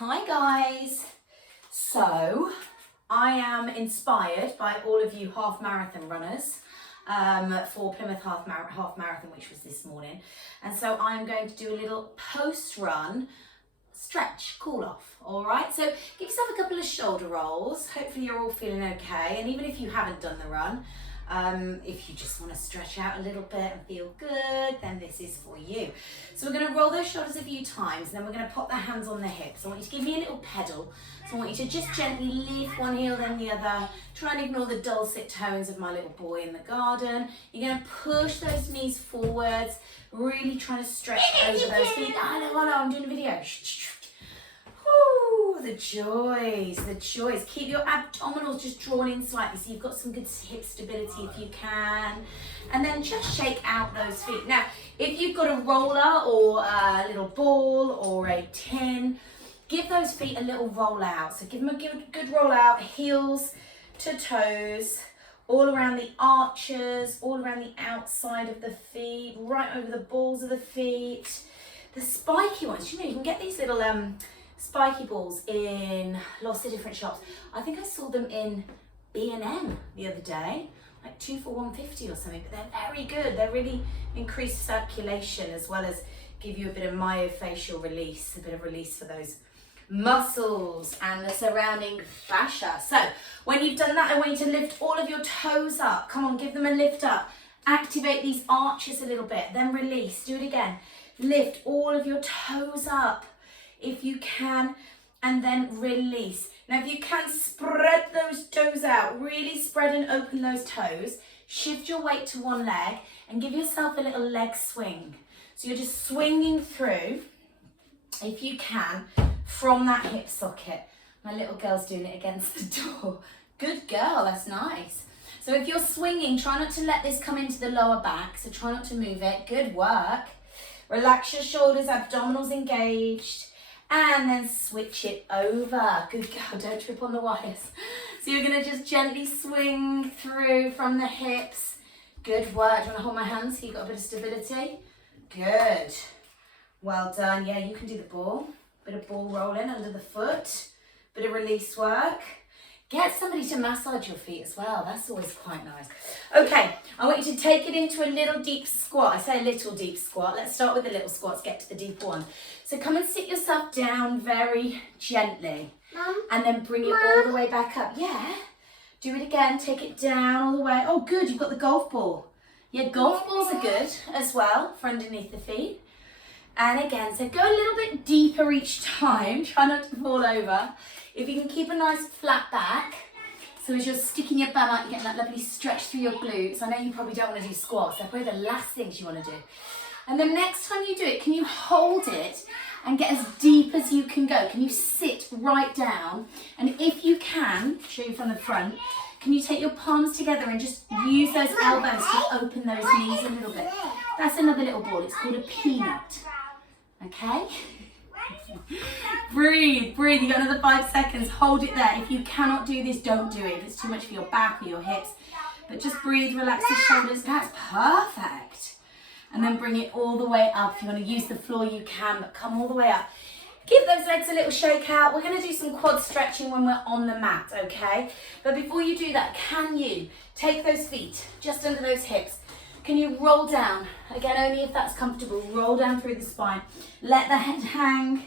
Hi guys. So I am inspired by all of you half-marathon runners for Plymouth Half-Marathon, which was this morning. And so I'm going to do a little post-run stretch, cool off. All right, so give yourself a couple of shoulder rolls. Hopefully you're all feeling okay. And even if you haven't done the run, if you just want to stretch out a little bit and feel good, then this is for you. So we're going to roll those shoulders a few times, and then we're going to pop the hands on the hips. I want you to give me a little pedal. So I want you to just gently lift one heel then the other. Try and ignore the dulcet tones of my little boy in the garden. You're going to push those knees forwards, really trying to stretch over those feet. Hello, I'm doing a video. Ooh, the joys, the joys. Keep your abdominals just drawn in slightly so you've got some good hip stability if you can. And then just shake out those feet. Now, if you've got a roller or a little ball or a tin, give those feet a little roll out. So give them a good roll out, heels to toes, all around the arches, all around the outside of the feet, right over the balls of the feet. The spiky ones, you know, you can get these little spiky balls in lots of different shops. I think I saw them in B&M the other day, like 2 for $1.50 or something, but they're very good. They really increase circulation as well as give you a bit of myofascial release, a bit of release for those muscles and the surrounding fascia. So when you've done that, I want you to lift all of your toes up. Come on, give them a lift up. Activate these arches a little bit, then release. Do it again. Lift all of your toes up if you can, and then release. Now, if you can, spread those toes out, really spread and open those toes. Shift your weight to one leg and give yourself a little leg swing. So you're just swinging through, if you can, from that hip socket. My little girl's doing it against the door. Good girl, that's nice. So if you're swinging, try not to let this come into the lower back, so try not to move it. Good work. Relax your shoulders, abdominals engaged. And then switch it over. Good girl, don't trip on the wires. So you're gonna just gently swing through from the hips. Good work. Do you wanna hold my hands so you've got a bit of stability? Good. Well done. Yeah, you can do the ball. Bit of ball rolling under the foot. Bit of release work. Get somebody to massage your feet as well. That's always quite nice. Okay, I want you to take it into a little deep squat. I say a little deep squat. Let's start with the little squats, get to the deep one. So come and sit yourself down very gently. Mum? And then bring it all the way back up. Yeah. Do it again. Take it down all the way. Oh, good. You've got the golf ball. Yeah, golf balls are good as well for underneath the feet. And again, so go a little bit deeper each time. Try not to fall over. If you can keep a nice flat back, so as you're sticking your bum out, you're getting that lovely stretch through your glutes. I know you probably don't want to do squats. They're probably the last things you want to do. And then next time you do it, can you hold it and get as deep as you can go? Can you sit right down? And if you can, show you from the front, can you take your palms together and just use those elbows to open those knees a little bit? That's another little ball. It's called a peanut. Okay? Breathe, breathe. You got another 5 seconds. Hold it there. If you cannot do this, don't do it. If it's too much for your back or your hips. But just breathe, relax the shoulders. That's perfect. And then bring it all the way up. If you want to use the floor, you can, but come all the way up. Give those legs a little shake out. We're going to do some quad stretching when we're on the mat, okay? But before you do that, can you take those feet just under those hips? Can you roll down? Again, only if that's comfortable. Roll down through the spine. Let the head hang.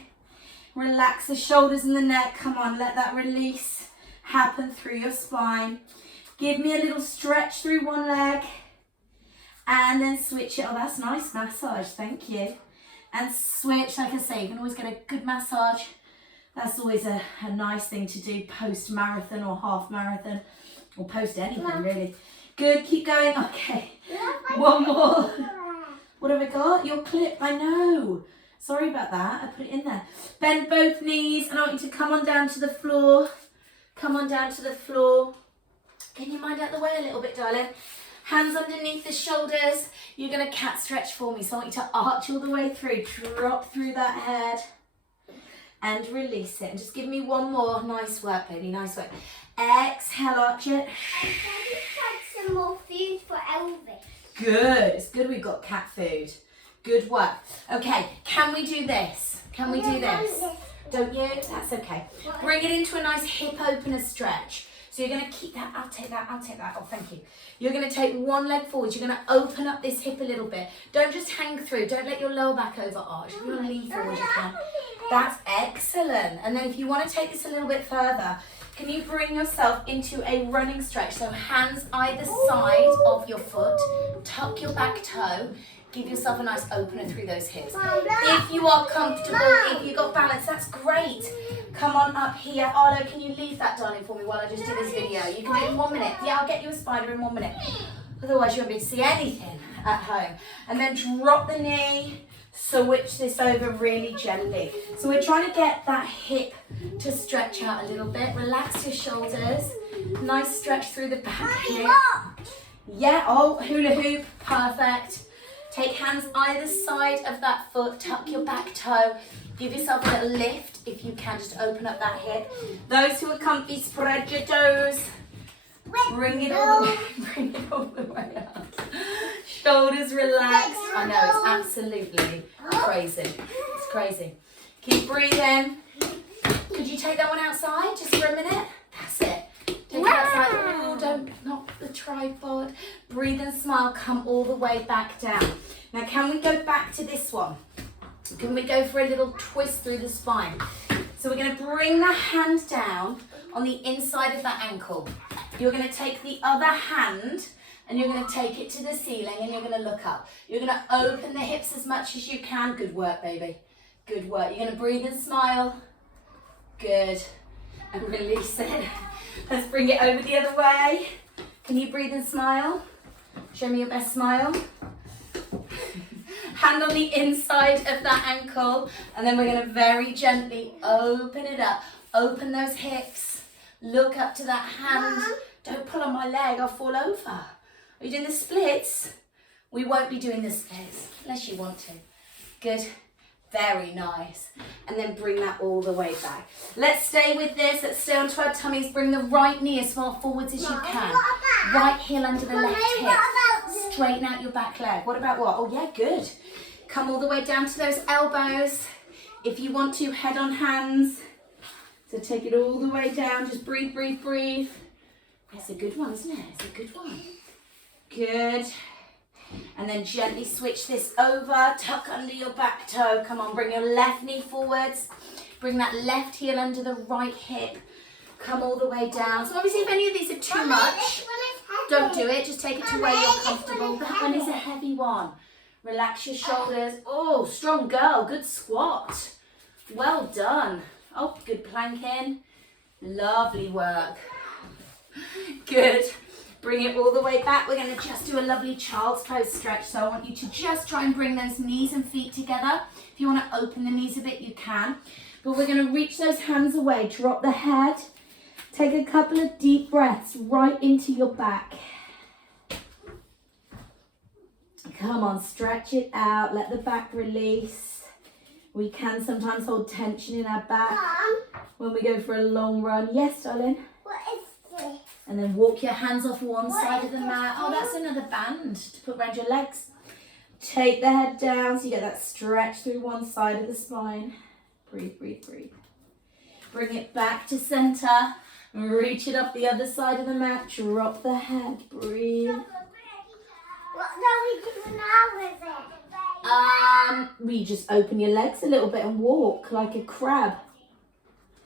Relax the shoulders and the neck. Come on, let that release happen through your spine. Give me a little stretch through one leg. And then switch it. Oh, that's nice massage. Thank you. And switch. Like I say, you can always get a good massage. That's always a nice thing to do post-marathon or half-marathon. Or post anything, really. Good, keep going. Okay. One more. What have I got? Your clip. I know. Sorry about that. I put it in there. Bend both knees, and I want you to come on down to the floor. Come on down to the floor. Can you mind out the way a little bit, darling? Hands underneath the shoulders. You're going to cat stretch for me. So I want you to arch all the way through. Drop through that head. And release it. And just give me one more. Nice work, baby. Nice work. Exhale, arch it. Some more food for Elvis. Good. It's good we've got cat food. Good work. Okay, can we do this? Can we do this? Don't you? That's okay. Bring it into a nice hip opener stretch. So you're going to keep that. I'll take that. Oh, thank you. You're going to take one leg forward. You're going to open up this hip a little bit. Don't just hang through. Don't let your lower back over arch. If you want to lean forward, you can. That's excellent. And then if you want to take this a little bit further, can you bring yourself into a running stretch? So hands either side of your foot. Tuck your back toe. Give yourself a nice opener through those hips. If you are comfortable, if you've got balance, that's great. Come on up here. Arlo, can you leave that, darling, for me while I just do this video? You can do it in 1 minute. Yeah, I'll get you a spider in 1 minute. Otherwise, you won't be able to see anything at home. And then drop the knee. Switch this over really gently. So we're trying to get that hip to stretch out a little bit. Relax your shoulders. Nice stretch through the back hip. Yeah, oh, hula hoop. Perfect. Take hands either side of that foot, tuck your back toe, give yourself a little lift if you can, just open up that hip. Those who are comfy, spread your toes. Bring it all the way up. Shoulders relaxed. I know, it's absolutely crazy. It's crazy. Keep breathing. Could you take that one outside just for a minute? That's it. Take it outside. Oh, don't knock the tripod. Breathe and smile. Come all the way back down. Now, can we go back to this one? Can we go for a little twist through the spine? So we're going to bring the hand down on the inside of that ankle. You're going to take the other hand and you're going to take it to the ceiling and you're going to look up. You're going to open the hips as much as you can. Good work, baby. Good work. You're going to breathe and smile. Good. And release it. Let's bring it over the other way. Can you breathe and smile? Show me your best smile. Hand on the inside of that ankle, and then we're going to very gently open it up. Open those hips. Look up to that hand. Mom. Don't pull on my leg, I'll fall over. Are you doing the splits? We won't be doing the splits, unless you want to. Good. Very nice. And then bring that all the way back. Let's stay with this. Let's stay onto our tummies. Bring the right knee as far forwards as you can. Right heel under the left hip. Straighten out your back leg. What about what? Oh yeah, good. Come all the way down to those elbows. If you want to, head on hands. So take it all the way down. Just breathe, breathe, breathe. It's a good one, isn't it? It's a good one. Good. And then gently switch this over, tuck under your back toe. Come on, bring your left knee forwards. Bring that left heel under the right hip. Come all the way down. So obviously if any of these are too much, don't do it. Just take it to where you're comfortable. That one is a heavy one. Relax your shoulders. Oh, strong girl. Good squat. Well done. Oh, good planking. Lovely work. Good. Bring it all the way back. We're going to just do a lovely child's pose stretch. So I want you to just try and bring those knees and feet together. If you want to open the knees a bit, you can. But we're going to reach those hands away. Drop the head. Take a couple of deep breaths right into your back. Come on, stretch it out. Let the back release. We can sometimes hold tension in our back when we go for a long run. Yes, darling? What is this? And then walk your hands off one side of the mat. Oh, that's another band to put around your legs. Take the head down so you get that stretch through one side of the spine. Breathe, breathe, breathe. Bring it back to center. Reach it up the other side of the mat. Drop the head. Breathe. What do we do now with it? We just open your legs a little bit and walk like a crab.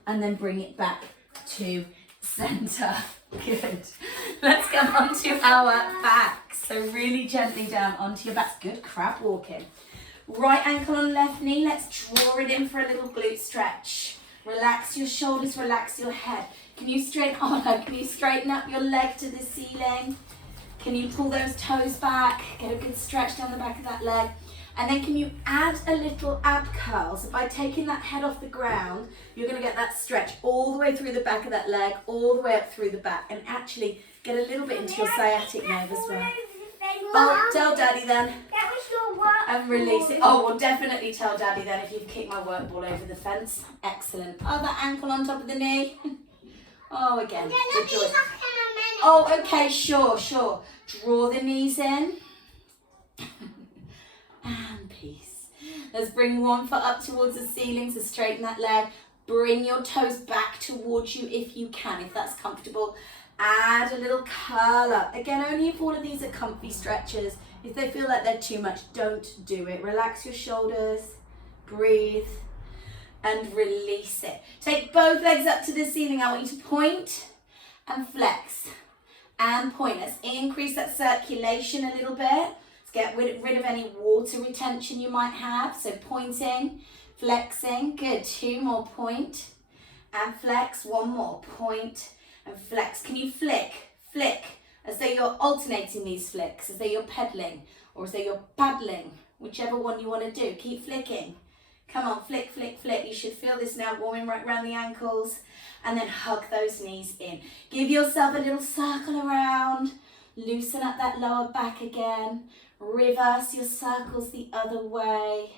And then bring it back to center. Good. Let's come onto our backs. So really gently down onto your backs. Good crab walking. Right ankle on left knee. Let's draw it in for a little glute stretch. Relax your shoulders, relax your head. Can you straighten up your leg to the ceiling? Can you pull those toes back? Get a good stretch down the back of that leg. And then can you add a little ab curl? So by taking that head off the ground, you're going to get that stretch all the way through the back of that leg, all the way up through the back, and actually get a little bit into your sciatic nerve as well. Oh, tell Daddy then. That was your work. And release it. Oh, well, definitely tell Daddy then if you've kicked my work ball over the fence. Excellent. Other ankle on top of the knee. Oh, again. Good joy. Oh, okay, sure. Draw the knees in. And peace. Let's bring one foot up towards the ceiling, so straighten that leg. Bring your toes back towards you if you can, if that's comfortable. Add a little curl up. Again, only if all of these are comfy stretches. If they feel like they're too much, don't do it. Relax your shoulders, breathe, and release it. Take both legs up to the ceiling. I want you to point and flex and point. Let's increase that circulation a little bit. Let's get rid of any water retention you might have. So pointing, flexing. Good. 2 more. Point and flex. 1 more. Point and flex. Can you flick, as though you're alternating these flicks, as though you're pedaling or as though you're paddling, whichever one you want to do. Keep flicking. Come on, flick, flick, flick. You should feel this now, warming right around the ankles. And then hug those knees in. Give yourself a little circle around. Loosen up that lower back again. Reverse your circles the other way.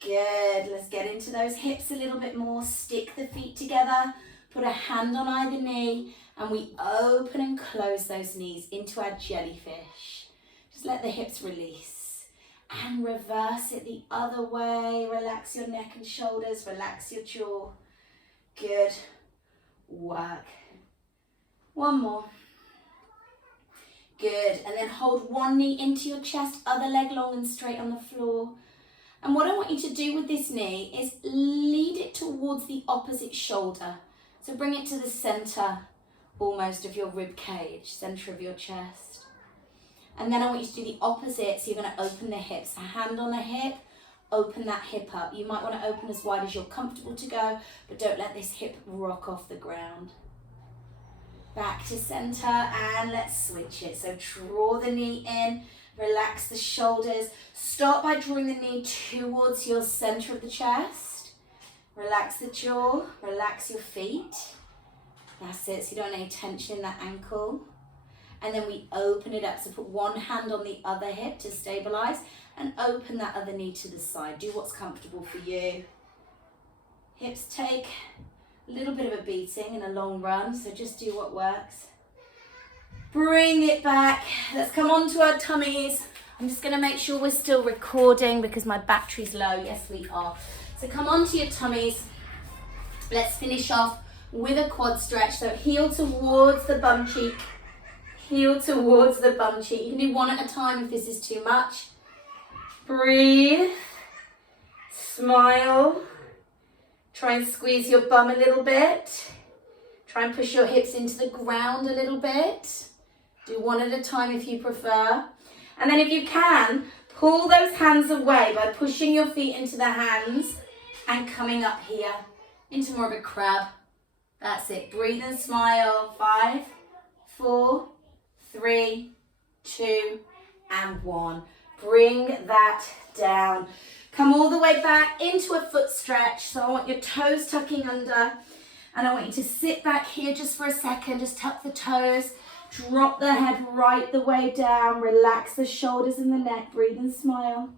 Good. Let's get into those hips a little bit more. Stick the feet together. Put a hand on either knee. And we open and close those knees into our jellyfish. Just let the hips release. And reverse it the other way. Relax your neck and shoulders. Relax your jaw. Good work. 1 more. Good. And then hold one knee into your chest, other leg long and straight on the floor. And what I want you to do with this knee is lead it towards the opposite shoulder. So bring it to the center almost of your rib cage, center of your chest. And then I want you to do the opposite. So you're going to open the hips, a hand on the hip, open that hip up. You might want to open as wide as you're comfortable to go, but don't let this hip rock off the ground. Back to center, and let's switch it. So draw the knee in, relax the shoulders. Start by drawing the knee towards your center of the chest. Relax the jaw, relax your feet. That's it, so you don't have any tension in that ankle. And then we open it up. So put one hand on the other hip to stabilize and open that other knee to the side. Do what's comfortable for you. Hips take a little bit of a beating in a long run, so just do what works. Bring it back. Let's come on to our tummies. I'm just going to make sure we're still recording because my battery's low. Yes, we are. So come on to your tummies. Let's finish off with a quad stretch. So heel towards the bum cheek. Heel towards the bum cheek. You can do one at a time if this is too much. Breathe. Smile. Try and squeeze your bum a little bit. Try and push your hips into the ground a little bit. Do one at a time if you prefer. And then if you can, pull those hands away by pushing your feet into the hands and coming up here into more of a crab. That's it. Breathe and smile. 5, 4, 3, 2, and 1. Bring that down. Come all the way back into a foot stretch. So I want your toes tucking under. And I want you to sit back here just for a second. Just tuck the toes. Drop the head right the way down. Relax the shoulders and the neck. Breathe and smile.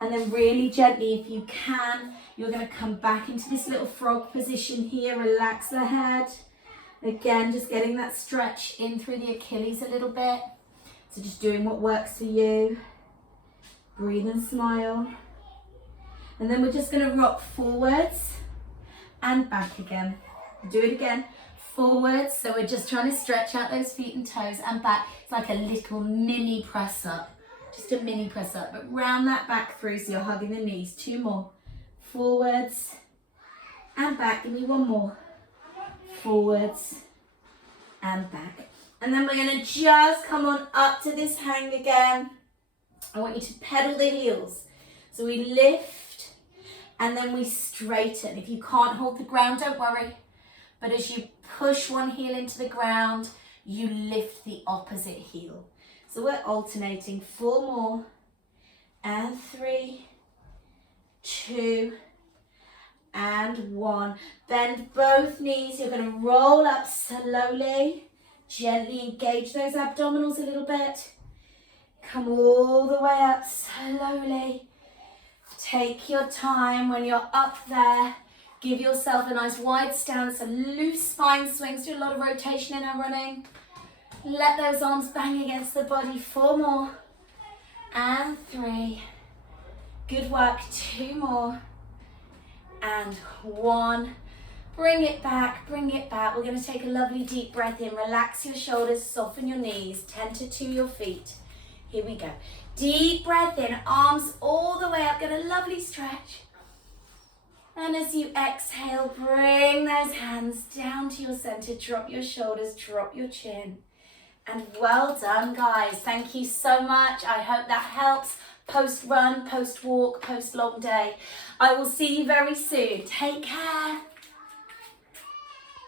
And then really gently, if you can, you're going to come back into this little frog position here. Relax the head. Again, just getting that stretch in through the Achilles a little bit. So just doing what works for you. Breathe and smile. And then we're just going to rock forwards and back again. Do it again. Forwards. So we're just trying to stretch out those feet and toes, and back. It's like a little mini press up. Just a mini press up, but round that back through so you're hugging the knees. 2 more. Forwards and back. Give me 1 more. Forwards and back. And then we're going to just come on up to this hang again. I want you to pedal the heels. So we lift and then we straighten. If you can't hold the ground, don't worry. But as you push one heel into the ground, you lift the opposite heel. So we're alternating. 4 more. And 3, 2, and 1. Bend both knees. You're going to roll up slowly. Gently engage those abdominals a little bit. Come all the way up slowly. Take your time. When you're up there, give yourself a nice wide stance, a loose spine swings. Do a lot of rotation in our running. Let those arms bang against the body. 4 more. and 3. Good work, 2 more, and 1. Bring it back, bring it back. We're going to take a lovely deep breath in. Relax your shoulders, soften your knees, tender to your feet. Here we go. Deep breath in, arms all the way up. Get a lovely stretch. And as you exhale, bring those hands down to your center. Drop your shoulders, drop your chin. And well done, guys. Thank you so much. I hope that helps. Post-run, post-walk, post-long day. I will see you very soon. Take care.